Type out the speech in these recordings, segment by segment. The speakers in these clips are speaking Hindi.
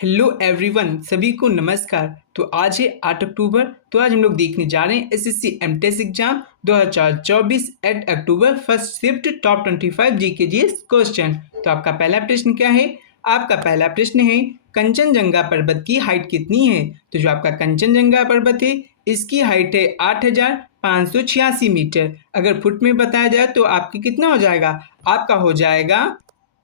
हेलो एवरीवन, सभी को नमस्कार। तो आज है 8 अक्टूबर। तो आज हम लोग देखने जा रहे हैं एसएससी एमटेस एग्जाम 2024 8 अक्टूबर first shift top 25 GKGS question. तो आपका पहला प्रश्न क्या है? आपका पहला प्रश्न है कंचनजंगा पर्वत की हाइट कितनी है? तो जो आपका कंचनजंगा पर्वत है इसकी हाइट है 8,586 मीटर। अगर फुट में बताया जाए तो आपकी कितना हो जाएगा? आपका हो जाएगा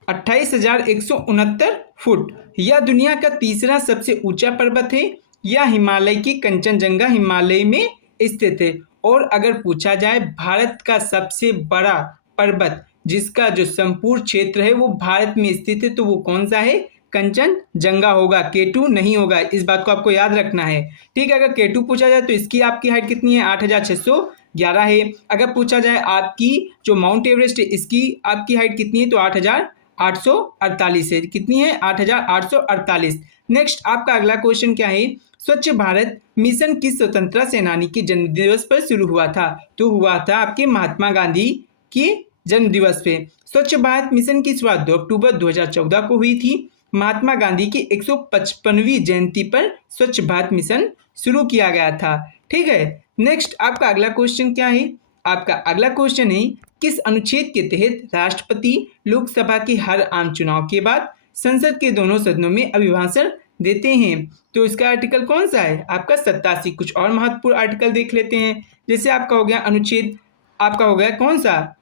28,169 फुट। यह दुनिया का तीसरा सबसे ऊंचा पर्वत है। यह हिमालय की कंचनजंगा हिमालय में स्थित है। और अगर पूछा जाए भारत का सबसे बड़ा पर्वत जिसका जो संपूर्ण क्षेत्र है वो भारत में स्थित है तो वो कौन सा है? कंचनजंगा होगा, केटू नहीं होगा। इस बात को आपको याद रखना है। ठीक है, अगर केटू पूछा जाए तो इसकी आपकी हाइट कितनी है? 8,611 है। अगर पूछा जाए आपकी जो माउंट एवरेस्ट है इसकी आपकी हाइट कितनी है? तो 8,848 है। कितनी है? 8,848। नेक्स्ट आपका अगला क्वेश्चन क्या है? स्वच्छ भारत मिशन किस स्वतंत्रता सेनानी के जन्म दिवस पर शुरू हुआ था? तो हुआ था आपके महात्मा गांधी के जन्म दिवस पे। स्वच्छ भारत मिशन की शुरुआत 2 अक्टूबर 2014 को हुई थी। महात्मा गांधी की 155वीं जयंती पर स्वच्छ भारत मिशन शुरू किया गया था। ठीक है, नेक्स्ट आपका अगला क्वेश्चन क्या है? आपका अगला क्वेश्चन है किस अनुच्छेद के तहत राष्ट्रपति लोकसभा के हर आम चुनाव के बाद संसद के दोनों सदनों में अभिभाषण देते हैं? तो इसका आर्टिकल कौन सा है? आपका 87। कुछ और महत्वपूर्ण आर्टिकल देख लेते हैं। जैसे आपका हो गया अनुच्छेद, आपका हो गया कौन सा?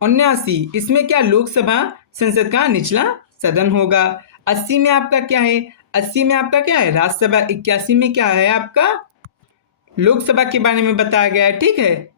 79। इसमें क्या लोकसभा संसद का निचला सदन होगा। 80 में आपका क्या है? 80 में आपका क्या है? राज्यसभा। 81 में क्या है? आपका लोकसभा के बारे में बताया गया है। ठीक है,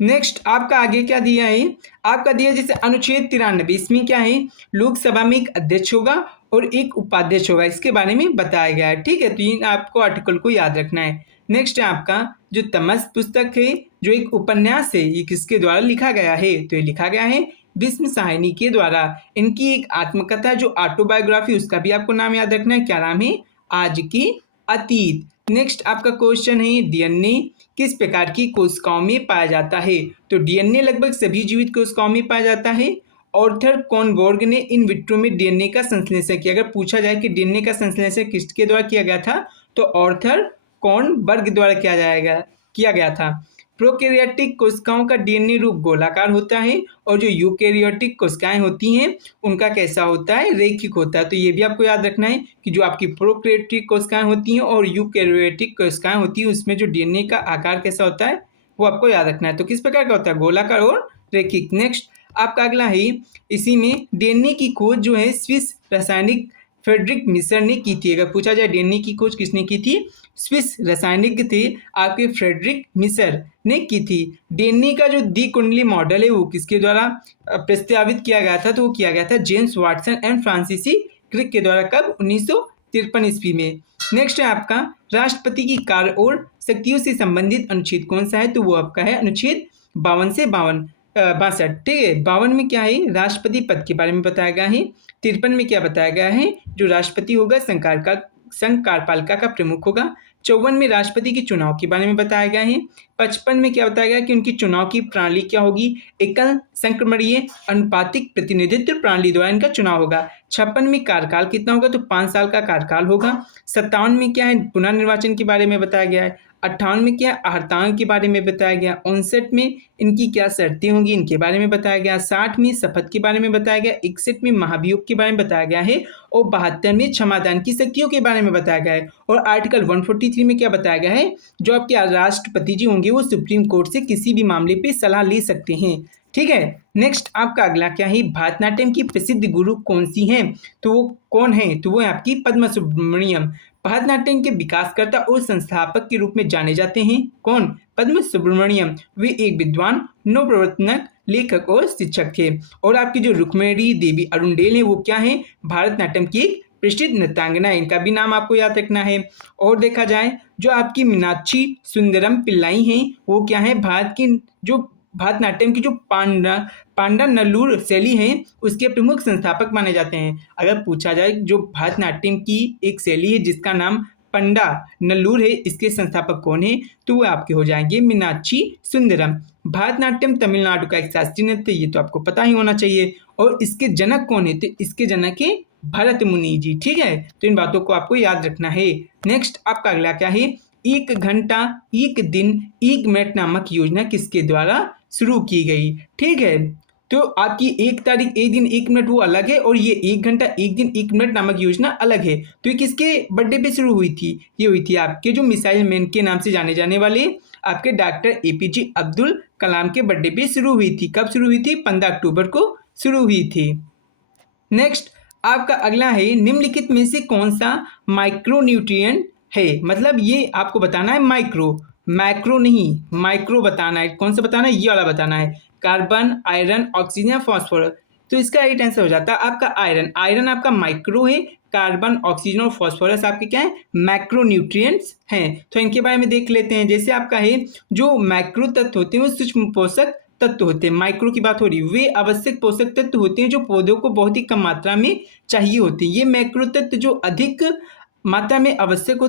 नेक्स्ट आपका आगे क्या दिया है? आपका दिया जैसे अनुच्छेद 93, इसमें क्या है? लोकसभा में एक अध्यक्ष होगा और एक उपाध्यक्ष होगा, इसके बारे में बताया गया है। ठीक है, तो इन आपको आर्टिकल को याद रखना है। नेक्स्ट है आपका जो तमस पुस्तक है, जो एक उपन्यास है, ये किसके द्वारा लिखा गया है? तो ये लिखा गया है भीष्म साहनी के द्वारा। इनकी एक आत्मकथा जो ऑटोबायोग्राफी, उसका भी आपको नाम याद रखना है। क्या नाम है? आज की अतीत। नेक्स्ट आपका क्वेश्चन है डीएनए किस प्रकार की कोशिकाओं में पाया जाता है? तो डीएनए लगभग सभी जीवित कोशिकाओं में पाया जाता है। ऑर्थर कॉनबर्ग ने इन विट्रो में डीएनए का संश्लेषण किया। अगर पूछा जाए कि डीएनए का संश्लेषण किसके द्वारा किया गया था तो ऑर्थर कॉनबर्ग द्वारा किया गया था। प्रोकैरियोटिक कोशिकाओं का डीएनए रूप गोलाकार होता है और जो यूकैरियोटिक कोशिकाएं होती हैं उनका कैसा होता है? रेखिक होता है। तो ये भी आपको याद रखना है कि जो आपकी प्रोकैरियोटिक कोशिकाएं होती हैं और यूकैरियोटिक कोशिकाएं होती हैं उसमें जो डीएनए का आकार कैसा होता है वो आपको याद रखना है। तो किस प्रकार का होता है? गोलाकार और रेखिक। नेक्स्ट आपका अगला है, इसी में डीएनए की खोज जो है स्विस रासायनिक फ्रेडरिक मिसर ने की थी। अगर पूछा जाए डीएनए की खोज किसने की थी? स्विस रासायनिक थे आपके फ्रेडरिक मिसर ने की थी। डीएनए का जो द्विकुंडली मॉडल है वो किसके द्वारा प्रस्तावित किया गया था? तो वो किया गया था जेम्स वाटसन एंड फ्रांसीसी क्रिक के द्वारा। कब? 1953 ईस्वी में। नेक्स्ट है आपका राष्ट्रपति की कार्य और शक्तियों से संबंधित अनुच्छेद कौन सा है? तो वो आपका है अनुच्छेद 52 से 62। ठीक है, 52 में क्या है? राष्ट्रपति पद के बारे में बताया गया है। 53 में क्या बताया गया है? जो राष्ट्रपति होगा संघ कार्यपालिका का प्रमुख होगा। 54 में राष्ट्रपति के चुनाव के बारे में बताया गया है। 55 में क्या बताया गया कि उनकी चुनाव की प्रणाली क्या होगी? एकल संक्रमणीय अनुपातिक प्रतिनिधित्व प्रणाली द्वारा इनका चुनाव होगा। 56 में कार्यकाल कितना होगा? तो 5 साल का कार्यकाल होगा। 57 में क्या है? पुनर्निर्वाचन के बारे में बताया गया है। 58 में क्या? आहर्ताओं के बारे में बताया गया। 59 में इनकी क्या शर्तें होंगी इनके बारे में बताया गया। 60 में शपथ के बारे में बताया गया। 61 में महाभियोग के बारे में बताया गया है और 72 में क्षमादान की शक्तियों के बारे में बताया गया है। और आर्टिकल 143 में क्या बताया गया है? जो आपके राष्ट्रपति जी होंगे वो सुप्रीम कोर्ट से किसी भी मामले पे सलाह ले सकते हैं। ठीक है, नेक्स्ट आपका अगला क्या है? भारतनाट्यम की प्रसिद्ध गुरु कौन सी हैं? तो वो कौन है? तो वो है आपकी पद्म सुब्रमण्यम। भारतनाट्यम के विकासकर्ता और संस्थापक के रूप में जाने जाते हैं। कौन? पद्म सुब्रमण्यम। वे एक विद्वान, नवप्रवर्तक, लेखक और शिक्षक थे। और आपकी जो रुक्मिणी देवी अरुणडेल है वो क्या है? भारतनाट्यम की एक प्रसिद्ध नृत्यांगना है। इनका भी नाम आपको याद रखना है। और देखा जाए जो आपकी मीनाक्षी सुंदरम पिल्लाई हैं वो क्या है? भारत की जो भारतनाट्यम की जो पांडा नल्लूर शैली है उसके प्रमुख संस्थापक माने जाते हैं। अगर पूछा जाए जो भारतनाट्यम की एक शैली है जिसका नाम पंडा नल्लूर है, इसके संस्थापक कौन है? तो वो आपके हो जाएंगे मीनाक्षी सुंदरम। भारतनाट्यम तमिलनाडु का एक शास्त्रीय नृत्य, ये तो आपको पता ही होना चाहिए। और इसके जनक कौन है? तो इसके जनक है भरत मुनि जी। ठीक है, तो इन बातों को आपको याद रखना है। नेक्स्ट आपका अगला क्या है, 1 घंटा 1 दिन 1 मिनट नामक योजना किसके द्वारा शुरू की गई। ठीक है, तो आपकी 1 तारीख 1 दिन 1 मिनट वो अलग है और ये 1 घंटा 1 दिन 1 मिनट नामक योजना अलग है। तो ये किसके बर्थडे पे शुरू हुई थी, ये हुई थी आपके जो मिसाइल मैन के नाम से जाने जाने वाले आपके डॉक्टर एपीजे अब्दुल कलाम के बर्थडे पे शुरू हुई थी। कब शुरू हुई थी, 15 अक्टूबर को शुरू हुई थी। नेक्स्ट आपका अगला है, निम्नलिखित में से कौन सा माइक्रोन्यूट्रिएंट है, मतलब ये आपको बताना है माइक्रो, मैक्रो नहीं, माइक्रो बताना है। कौन सा बताना है, ये वाला बताना है, कार्बन, आयरन, ऑक्सीजन, फॉस्फोरस। तो इसका राइट आंसर हो जाता है आपका आयरन। आयरन आपका माइक्रो है, कार्बन, ऑक्सीजन और फॉस्फोरस आपके क्या है, मैक्रो न्यूट्रिएंट्स हैं। तो इनके बारे में देख लेते हैं। जैसे आपका है जो मैक्रो तत्व होते हैं वो सूक्ष्म पोषक तत्व होते हैं, माइक्रो की बात हो रही है, वे आवश्यक पोषक तत्व होते हैं जो पौधों को बहुत ही कम मात्रा में चाहिए होते हैं। ये मैक्रो तत्व जो अधिक मात्रा में आवश्यक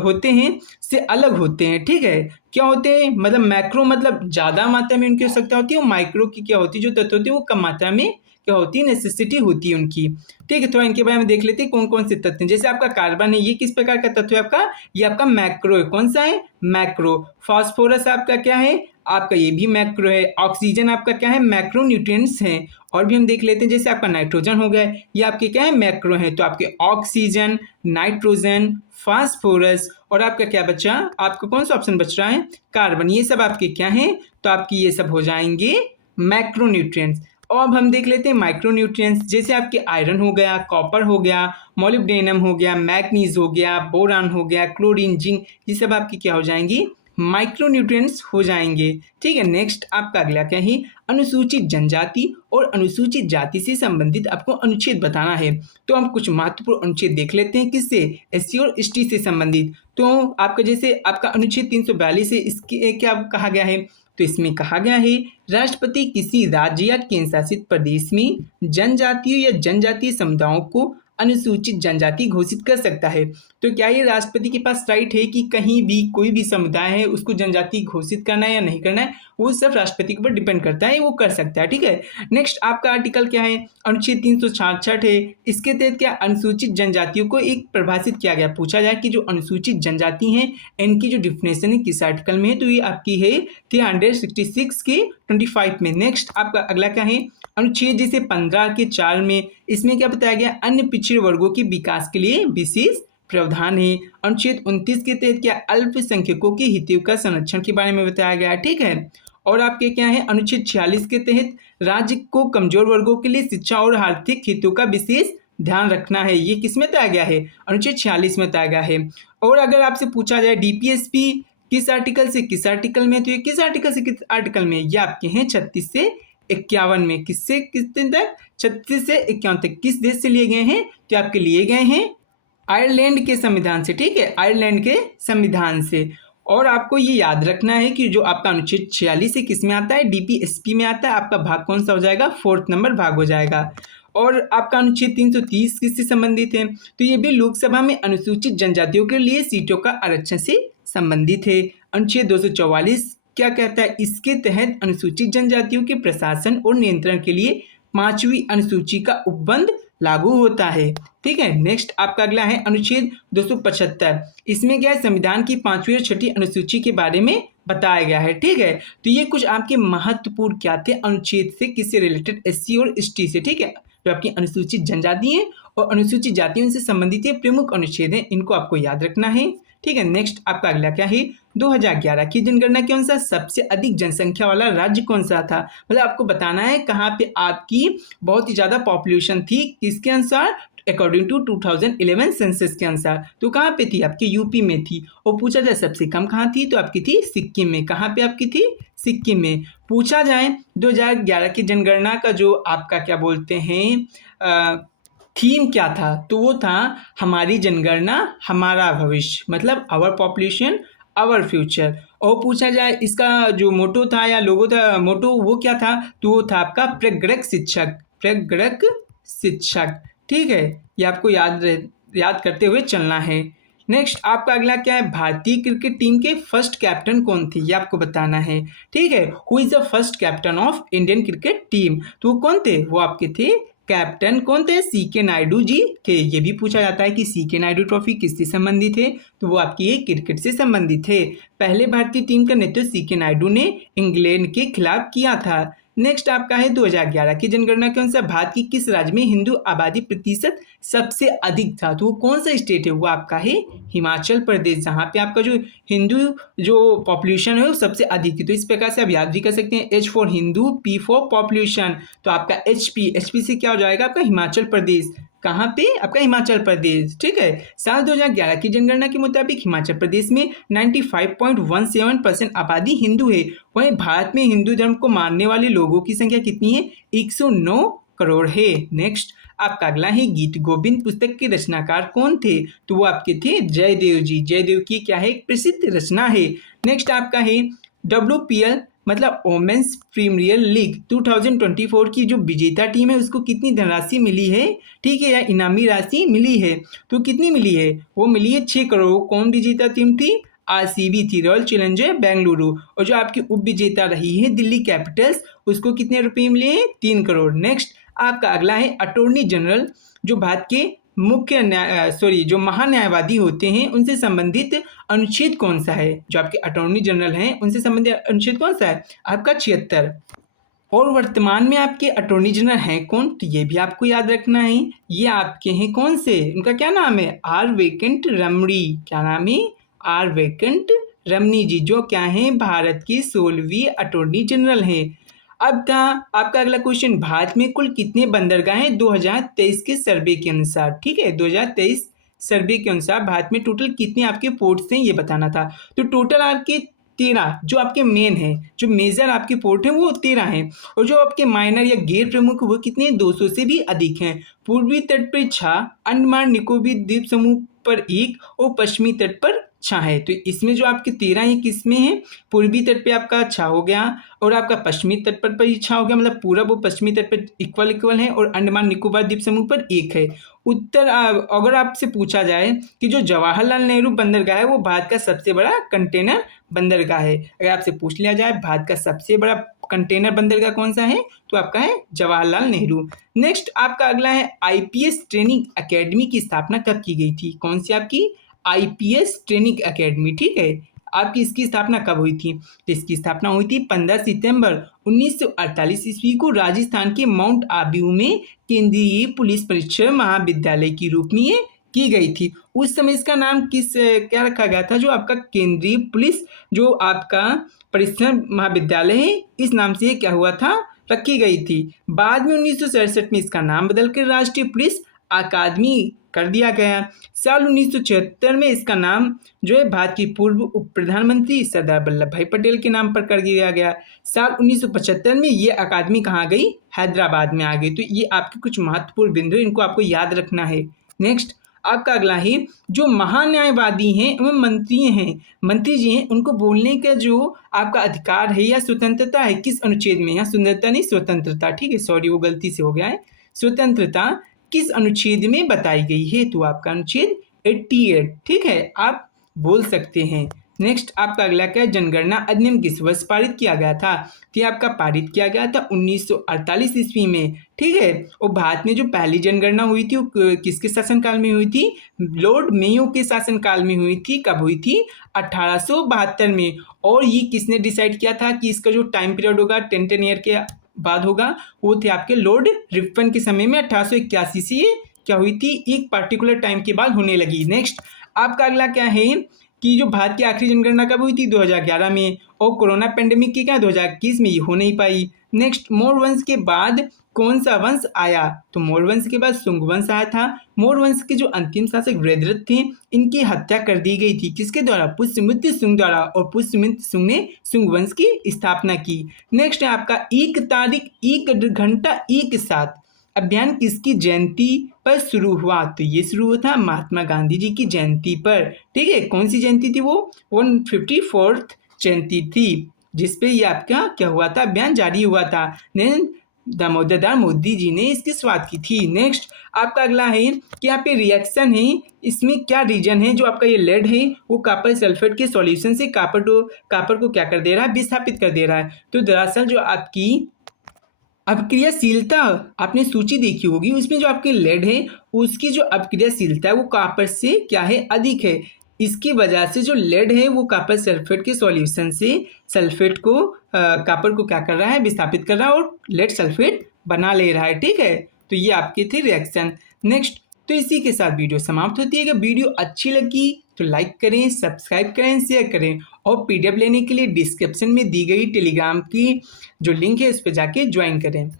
होते हैं से अलग होते हैं। ठीक है, क्या होते हैं, मतलब मैक्रो मतलब ज़्यादा मात्रा में उनकी आवश्यकता होती है और माइक्रो की क्या होती है, जो तत्व होती है वो कम मात्रा में क्या होती है, नेसेसिटी होती है उनकी। ठीक है, थोड़ा इनके बारे में देख लेते हैं कौन कौन से तत्व हैं। जैसे आपका कार्बन है, ये किस प्रकार का तत्व है आपका, ये आपका मैक्रो है। कौन सा है, मैक्रो। फॉस्फोरस आपका क्या है, आपका ये भी मैक्रो है। ऑक्सीजन आपका क्या है, मैक्रो न्यूट्रिएंट्स हैं। और भी हम देख लेते हैं, जैसे आपका नाइट्रोजन हो गया, ये आपके क्या है, मैक्रो है। तो आपके ऑक्सीजन, नाइट्रोजन, फास्फोरस और आपका क्या बचा, आपका कौन सा ऑप्शन बच रहा है, कार्बन, ये सब आपके क्या हैं, तो आपकी ये सब हो जाएंगे मैक्रोन्यूट्रिएंट्स। और अब हम देख लेते हैं माइक्रोन्यूट्रिएंट्स। जैसे आपके आयरन हो गया, कॉपर हो गया, मोलिब्डेनम हो गया, मैग्नीज हो गया, बोरान हो गया, क्लोरीन, जिंक, ये सब आपकी क्या हो जाएंगी, माइक्रोन्यूट्रिएंट्स हो जाएंगे। ठीक है, नेक्स्ट आपका अगला क्या है, अनुसूचित जनजाति और अनुसूचित जाति से संबंधित आपको अनुच्छेद बताना है। तो हम कुछ महत्वपूर्ण अनुच्छेद देख लेते हैं, किससे, एससी और एसटी से संबंधित। तो आपका जैसे आपका अनुच्छेद 342 है, इसके क्या कहा गया है, तो इसमें कहा गया है राष्ट्रपति किसी राज्य या केंद्र शासित प्रदेश में जनजातियों या जनजातीय समुदायों को अनुसूचित जनजाति घोषित कर सकता है। तो क्या ये राष्ट्रपति के पास राइट है कि कहीं भी कोई भी समुदाय है उसको जनजाति घोषित करना है या नहीं करना है, वो सब राष्ट्रपति के ऊपर डिपेंड करता है, वो कर सकता है। ठीक है, नेक्स्ट आपका आर्टिकल क्या है, अनुच्छेद 366 है। इसके तहत क्या अनुसूचित जनजातियों को एक परिभाषित किया गया। पूछा जाए कि जो अनुसूचित जनजाति हैं इनकी जो डिफिनेशन है किस आर्टिकल में है, तो ये आपकी है 366 के 25 में। नेक्स्ट आपका अगला क्या है, अनुच्छेद जैसे 15 के 4 में, इसमें क्या बताया गया, अन्य पिछड़े वर्गों के विकास के लिए विशेष प्रावधान है। अनुच्छेद 29 के तहत क्या अल्पसंख्यकों के हितों का संरक्षण के बारे में बताया गया। ठीक है, और आपके क्या है, अनुच्छेद 46 के तहत राज्य को कमजोर वर्गों के लिए शिक्षा और आर्थिक हितों का विशेष ध्यान रखना है। ये किस में बताया गया है, अनुच्छेद 46 में बताया गया है। और अगर आपसे पूछा जाए डीपीएसपी किस आर्टिकल से किस आर्टिकल में, तो ये किस आर्टिकल से किस आर्टिकल में, ये आपके हैं 36 से 51 में। किससे किस दिन तक, 36 से 51 तक। किस देश से लिए गए हैं, तो आपके लिए गए हैं आयरलैंड के संविधान से। ठीक है, आयरलैंड के संविधान से। और आपको ये याद रखना है कि जो आपका अनुच्छेद 46 है किस में आता है, डीपीएसपी में आता है। आपका भाग कौन सा हो जाएगा, 4th नंबर भाग हो जाएगा। और आपका अनुच्छेद 330 किससे संबंधित है, तो ये भी लोकसभा में अनुसूचित जनजातियों के लिए सीटों का आरक्षण से संबंधित है। अनुच्छेद 244 क्या कहता है, इसके तहत अनुसूचित जनजातियों के प्रशासन और नियंत्रण के लिए 5वीं अनुसूची का उपबंध लागू होता है। ठीक है, नेक्स्ट आपका अगला है अनुच्छेद 275। इसमें क्या है, संविधान की 5वीं और 6ठी अनुसूची के बारे में बताया गया है। ठीक है, तो ये कुछ आपके महत्वपूर्ण क्या थे अनुच्छेद से, किससे रिलेटेड, एससी और एसटी से। ठीक है, जो आपकी अनुसूचित जनजाति है और अनुसूचित जातियों से संबंधित ये प्रमुख अनुच्छेद हैं, इनको आपको याद रखना है। ठीक है, नेक्स्ट आपका अगला क्या है, 2011 की जनगणना के अनुसार सबसे अधिक जनसंख्या वाला राज्य कौन सा था। मतलब आपको बताना है कहाँ पे आपकी बहुत ही ज्यादा पॉपुलेशन थी, किसके अनुसार, अकॉर्डिंग टू 2011 सेंसस के अनुसार। तो कहाँ पे थी, आपके यूपी में थी। और पूछा जाए सबसे कम कहाँ थी, तो आपकी थी सिक्किम में। कहाँ पे आपकी थी, सिक्किम में। पूछा जाए 2011 की जनगणना का जो आपका क्या बोलते हैं थीम क्या था, तो वो था हमारी जनगणना हमारा भविष्य, मतलब आवर पॉपुलेशन आवर फ्यूचर। और पूछा जाए इसका जो मोटो था या लोगो था, मोटो वो क्या था, तो वो था आपका प्रगड़क शिक्षक, प्रगड़क शिक्षक। ठीक है, ये आपको याद करते हुए चलना है। नेक्स्ट आपका अगला क्या है, भारतीय क्रिकेट टीम के फर्स्ट कैप्टन कौन थे, ये आपको बताना है। ठीक है, who is the first captain of Indian cricket team, तो वो कौन थे, वो आपके थे कैप्टन कौन थे? सी के नायडू जी थे। ये भी पूछा जाता है कि सी के नायडू ट्रॉफी किससे संबंधित है, तो वो आपकी ये क्रिकेट से संबंधित है। पहले भारतीय टीम का नेतृत्व सी के नायडू ने इंग्लैंड के खिलाफ किया था। नेक्स्ट आपका है 2011 की जनगणना के अनुसार भारत की किस राज्य में हिंदू आबादी प्रतिशत सबसे अधिक था, तो वो कौन सा स्टेट है? वो आपका है हिमाचल प्रदेश, जहाँ पे आपका जो हिंदू जो पॉपुलेशन है वो सबसे अधिक है। तो इस प्रकार से आप याद भी कर सकते हैं, H for Hindu, P for population, तो आपका एचपी से क्या हो जाएगा? आपका हिमाचल प्रदेश। कहाँ पे? आपका हिमाचल प्रदेश। ठीक है, साल 2011 की जनगणना के मुताबिक हिमाचल प्रदेश में 95.17% आबादी हिंदू है। वहीं भारत में हिंदू धर्म को मानने वाले लोगों की संख्या कितनी है? 109 करोड़ है। नेक्स्ट आपका अगला है, गीत गोविंद पुस्तक के रचनाकार कौन थे, तो वो आपके थे जयदेव जी। जयदेव की क्या है? एक प्रसिद्ध रचना है। नेक्स्ट आपका है WPL मतलब वोमेन्स प्रीमियर लीग 2024 की जो विजेता टीम है उसको कितनी धनराशि मिली है, ठीक है, या इनामी राशि मिली है, तो कितनी मिली है? वो मिली है 6 करोड़। कौन विजेता टीम थी? RCB थी, रॉयल चैलेंजर बेंगलुरु। और जो आपकी उप विजेता रही है दिल्ली कैपिटल्स, उसको कितने रुपए मिले हैं? 3 करोड़। नेक्स्ट आपका अगला है अटॉर्नी जनरल, जो भारत के जो महान्यायवादी होते हैं उनसे संबंधित अनुच्छेद कौन सा है? जो आपके अटॉर्नी जनरल हैं उनसे संबंधित अनुच्छेद कौन सा है? आपका 76। और वर्तमान में आपके अटॉर्नी जनरल हैं कौन, तो ये भी आपको याद रखना है। ये आपके हैं कौन से? उनका क्या नाम है? आर वेंकट रमणी। क्या नाम है? आर वेंकट रमणी जी, जो क्या है? भारत की 16वीं अटॉर्नी जनरल हैं। अब का आपका अगला क्वेश्चन, भारत में कुल कितने बंदरगाह हैं 2023 के सर्वे के अनुसार? ठीक है, 2023 सर्वे के अनुसार भारत में टोटल कितने आपके पोर्ट्स हैं ये बताना था। तो टोटल आपके 13 जो आपके मेन है, जो मेजर आपके पोर्ट हैं वो 13 हैं, और जो आपके माइनर या गैर प्रमुख वो कितने? 200 से भी अधिक हैं। पूर्वी तट पर 6, अंडमान निकोबार द्वीप समूह पर 1 और पश्चिमी तट पर 6 है। तो इसमें जो आपके 13 हैं किसमें है? पूर्वी तट पे आपका 6 हो गया, और आपका पश्चिमी तट पर 6 हो गया, मतलब पूरब और पश्चिमी तट पर इक्वल है, और अंडमान निकोबार द्वीप समूह पर 1 है। उत्तर अगर आपसे पूछा जाए कि जो जवाहरलाल नेहरू बंदरगाह है वो भारत का सबसे बड़ा कंटेनर बंदरगाह है, अगर आपसे पूछ लिया जाए भारत का सबसे बड़ा कंटेनर बंदरगाह कौन सा है, तो आपका है जवाहरलाल नेहरू। नेक्स्ट आपका अगला है, आईपीएस ट्रेनिंग एकेडमी की स्थापना कब की गई थी? कौन सी आपकी? IPS training academy. ठीक है, आपकी इसकी स्थापना कब हुई थी? तो इसकी स्थापना हुई थी 15 सितंबर 1948 ईस्वी को राजस्थान के माउंट आबू में केंद्रीय पुलिस परीक्षण महाविद्यालय के रूप में ये की गई थी। उस समय इसका नाम क्या रखा गया था? जो आपका केंद्रीय पुलिस जो आपका परीक्षण महाविद्यालय है, इस नाम से क्या हुआ था? रखी गई थी। बाद में 1967 में इसका नाम बदलकर राष्ट्रीय पुलिस अकादमी कर दिया गया। साल 1976 में इसका नाम जो है भारत की पूर्व उप प्रधानमंत्री सरदार वल्लभ भाई पटेल के नाम पर कर दिया गया। साल 1975 में ये अकादमी कहाँ गई? हैदराबाद में आ गई। तो ये आपके कुछ महत्वपूर्ण बिंदु, इनको आपको याद रखना है। नेक्स्ट आपका अगला है, जो महान्यायवादी हैं एवं मंत्री जी हैं, उनको बोलने का जो आपका अधिकार है या स्वतंत्रता है, किस अनुच्छेद में? यहाँ सुंदरता नहीं, स्वतंत्रता। ठीक है, सॉरी वो गलती से हो गया है। स्वतंत्रता किस अनुच्छेद में बताई गई है? तो आपका अनुच्छेद 88। ठीक है, आप बोल सकते हैं। नेक्स्ट आपका अगला क्या है, जनगणना अधिनियम किस वर्ष पारित किया गया था? तो ये आपका पारित किया गया था 1948 ईस्वी में। ठीक है, और भारत में जो पहली जनगणना हुई थी वो किसके शासनकाल में हुई थी? लॉर्ड मेयो के शासनकाल में हुई थी। कब हुई थी? 1872 में। और ये किसने डिसाइड किया था कि इसका जो टाइम पीरियड होगा 10 ईयर के बाद होगा? वो थे आपके लॉर्ड रिपन के समय में 1881 से ये क्या हुई थी? एक पार्टिकुलर टाइम के बाद होने लगी। नेक्स्ट आपका अगला क्या है कि जो भारत की आखिरी जनगणना कब हुई थी? 2011 में, और कोरोना पेंडेमिक की क्या 2021 में ये हो नहीं पाई। नेक्स्ट मौर्य वंश के बाद कौन सा वंश आया? तो मौर्य वंश के बाद शुंग वंश आया था। मौर्य वंश के जो अंतिम शासक वृद्धरथ थे, इनकी हत्या कर दी गई थी। किसके द्वारा? पुष्यमित्र शुंग द्वारा, और पुष्यमित्र शुंग ने शुंग वंश की स्थापना की। नेक्स्ट है आपका 1 तारीख 1 घंटा 1 साथ अभियान किसकी जयंती पर शुरू हुआ? तो ये शुरू हुआ था महात्मा गांधी जी की जयंती पर। ठीक है, कौन सी जयंती थी? वो 154th जयंती थी, जिसपे ये आपका क्या हुआ था? अभियान जारी हुआ था। दामोदर दास मोदी जी ने इसकी शुरुआत की थी। नेक्स्ट आपका अगला है कि यहाँ पे रिएक्शन है, इसमें क्या रीजन है? जो आपका ये लेड है वो कॉपर सल्फेट के सॉल्यूशन से कॉपर को क्या कर दे रहा है? विस्थापित कर दे रहा है। तो दरअसल जो आपकी अपक्रियाशीलता आपने सूची देखी होगी, उसमें जो आपके लेड है उसकी जो अपक्रियाशीलता है वो कॉपर से क्या है, अधिक है। इसकी वजह से जो लेड है वो कॉपर सल्फेट के सॉल्यूशन से सल्फेट को कॉपर को क्या कर रहा है, विस्थापित कर रहा है और लेड सल्फेट बना ले रहा है। ठीक है, तो ये आपके थे रिएक्शन। नेक्स्ट, तो इसी के साथ वीडियो समाप्त होती है। अगर वीडियो अच्छी लगी तो लाइक करें, सब्सक्राइब करें, शेयर करें और पीडीएफ लेने के लिए डिस्क्रिप्शन में दी गई टेलीग्राम की जो लिंक है उस पर जाके ज्वाइन करें।